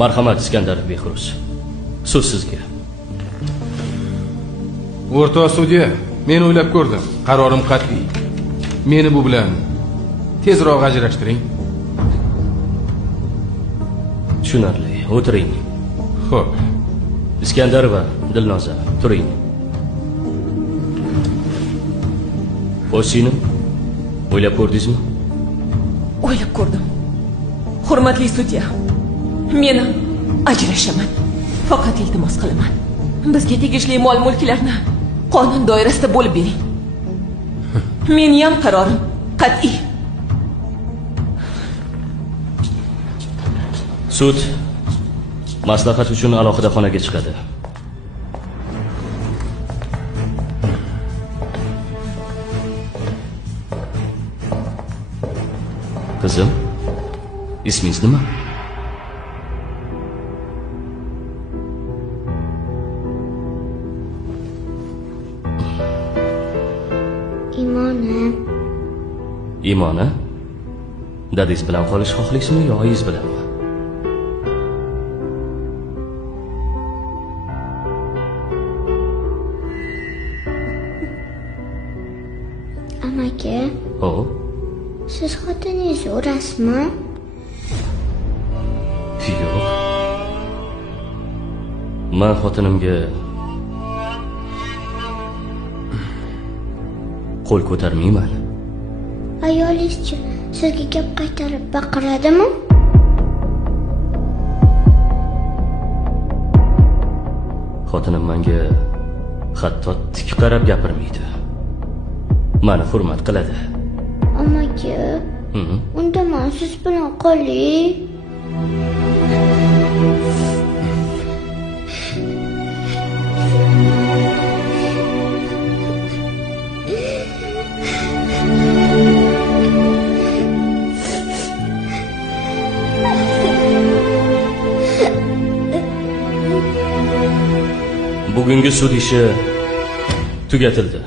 Marhamat Iskandarov Behruz. So'z sizga. O'rta sudya, men o'ylab ko'rdim. Qarorim qat'iy. Meni bu bilan tezroq ajrashtiring. Tushunarli. O'tiring. Xo'p. Iskandarova, Dilnoza, turing. O'zingiz o'ylab ko'rdingizmi? O'ylab ko'rdim. Hurmatli sudya, men ajrashaman. Faqat iltimos qilaman. Bizga tegishli mol-mulklarni qonun doirasida bo'lib bering. Mening ham qarorim qat'iy. Sud maslahat uchun alohida xonaga chiqadi. Qizim, ismingiz nima? Imona. Imona? Dadingiz bilan qolish xohlaysizmi yo oyingiz bilanmi? Amaki. Siz xotiningiz urasizmi? Yo'q. Men xotinimga qo'l ko'tarmayman. Ayolingiz-chi sizga gap qaytarib baqiradimi? Xotinim menga hatto tik qarab gapirmaydi. Meni hurmat qiladi. Amaki, unda men siz bilan qolay. Bugungi sud ishi tugatildi.